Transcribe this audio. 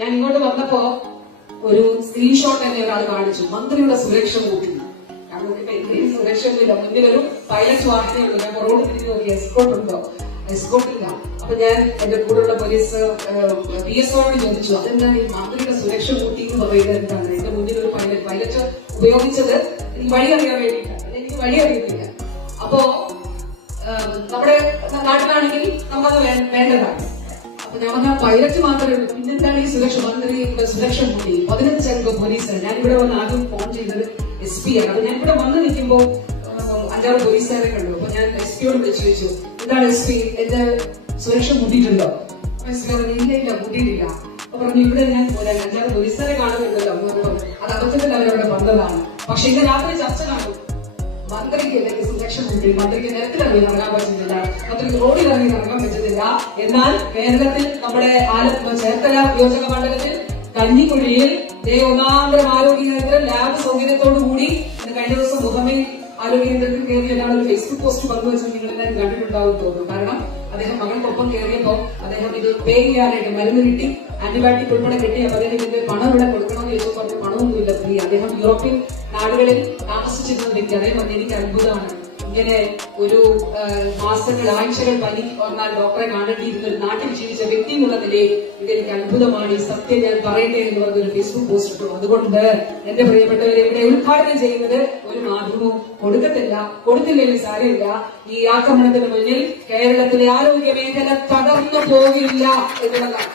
ഞാൻ ഇങ്ങോട്ട് വന്നപ്പോ ഒരു സ്ക്രീൻഷോട്ട് തന്നെ ഒരാൾ കാണിച്ചു, മന്ത്രിയുടെ സുരക്ഷ കൂട്ടി. സുരക്ഷ ഒന്നുമില്ല, മുന്നിൽ ഒരു പൈലറ്റ് വാഹനമുള്ളൂ. ഞാൻ റോഡ് തിരിഞ്ഞു നോക്കി, എസ്കോട്ട് ഉണ്ടോ? എസ്കോട്ടില്ല. അപ്പൊ ഞാൻ എന്റെ കൂടെയുള്ള പോലീസ് PSOയോട് ചോദിച്ചു, അതെന്താണ് ഈ മന്ത്രിയുടെ സുരക്ഷ കൂട്ടി എന്ന് പറയുന്നത് എന്താണ്? എന്റെ മുന്നിൽ ഒരു പൈലറ്റ് ഉപയോഗിച്ചത് ഈ വഴി അറിയാൻ വേണ്ടിയിട്ടാണ്, എനിക്ക് വഴി അറിയത്തില്ല. അപ്പോ നമ്മുടെ നാട്ടിലാണെങ്കിൽ നമുക്കത് വേണ്ടതാണ്. അപ്പൊ ഞാൻ പറഞ്ഞ പൈലറ്റ് മാത്രമേ ഉള്ളൂ, പിന്നെന്താണ് ഈ സുരക്ഷ? മന്ത്രിയുടെ സുരക്ഷ കൂട്ടി 15 അംഗ പോലീസാണ്. ഞാനിവിടെ വന്ന് ആദ്യം ഫോൺ ചെയ്തത് SP ആണ്. അപ്പൊ ഞാൻ ഇവിടെ വന്ന് നിൽക്കുമ്പോ 5-6 പോലീസുകാരെ കണ്ടു. അപ്പൊ ഞാൻ SP-യോട് വിളിച്ചു ചോദിച്ചു, എന്താണ് SP, എന്റെ സുരക്ഷ കൂട്ടിയിട്ടുണ്ടോ? SP പറഞ്ഞു, ഇല്ല കൂട്ടിയിട്ടില്ല. അപ്പൊ പറഞ്ഞു, ഇവിടെ ഞാൻ 5-6 പോലീസുകാരെ കാണുന്നുണ്ടല്ലോ. അത് അബദ്ധത്തിൽ അവരവിടെ വന്നതാണ്. പക്ഷെ ഇന്ന് രാത്രി ചർച്ച കാണും, മന്ത്രിക്ക് സുരക്ഷ കൂട്ടി, മന്ത്രിക്ക് നിരത്തിലിറങ്ങി നടക്കാൻ പറ്റുന്നില്ല, മന്ത്രിക്ക് റോഡിൽ ഇറങ്ങി നടക്കാൻ പറ്റുന്നില്ല. എന്നാൽ കേരളത്തിൽ നമ്മുടെ ചേർത്തല നിയോജക മണ്ഡലത്തിൽ കഞ്ഞിക്കുഴിയിൽ ഒന്നാന്തരം ആരോഗ്യ കേന്ദ്രം ലാബ് സൗകര്യത്തോടു കൂടി കഴിഞ്ഞ ദിവസം മുഹമ്മയിൽ ആരോഗ്യ കേന്ദ്രത്തിൽ കയറി എല്ലാവരും ഫേസ്ബുക്ക് പോസ്റ്റ് പങ്കുവെച്ചാൽ നിങ്ങൾ എല്ലാവരും കണ്ടിട്ടുണ്ടാവും തോന്നുന്നു. കാരണം അദ്ദേഹം മകൾക്കൊപ്പം കയറിയപ്പോൾ അദ്ദേഹം ഇത് പേ ചെയ്യാനായിട്ട് മരുന്ന് കിട്ടി, ആന്റിബയോട്ടിക് ഉൾപ്പെടെ കിട്ടി. അപ്പൊ അദ്ദേഹം ഇതിന്റെ പണം ഇവിടെ കൊടുക്കണമെന്ന് ചോദിച്ചു. പറഞ്ഞു, പണമൊന്നുമില്ല ഫ്രീ. അദ്ദേഹം യൂറോപ്യൻ നാടുകളിൽ താമസിച്ചിരുന്ന വ്യക്തി. അദ്ദേഹം പറഞ്ഞു, എനിക്ക് അത്ഭുതമാണ്, ഇങ്ങനെ ഒരു മാസങ്ങൾ ആഴ്ചകൾ പനി വന്നാൽ ഡോക്ടറെ കാണേണ്ടിയിരുന്ന ഒരു നാട്ടിൽ ജീവിച്ച വ്യക്തി എന്നുള്ള നിലയിൽ ഇതെനിക്ക് അത്ഭുതമാണ്, ഈ സത്യം ഞാൻ പറയട്ടെ എന്ന് പറഞ്ഞൊരു ഫേസ്ബുക്ക് പോസ്റ്റ് ഇട്ടു. അതുകൊണ്ട് എന്റെ പ്രിയപ്പെട്ടവരെ, ഇവിടെ ഉദ്ഘാടനം ചെയ്യുന്നത് ഒരു മാധ്യമവും കൊടുത്തില്ലെങ്കിൽ സാരമില്ല. ഈ ആക്രമണത്തിന് മുന്നിൽ കേരളത്തിലെ ആരോഗ്യ മേഖല തകർന്നു പോകില്ല എന്നുള്ളതാണ്.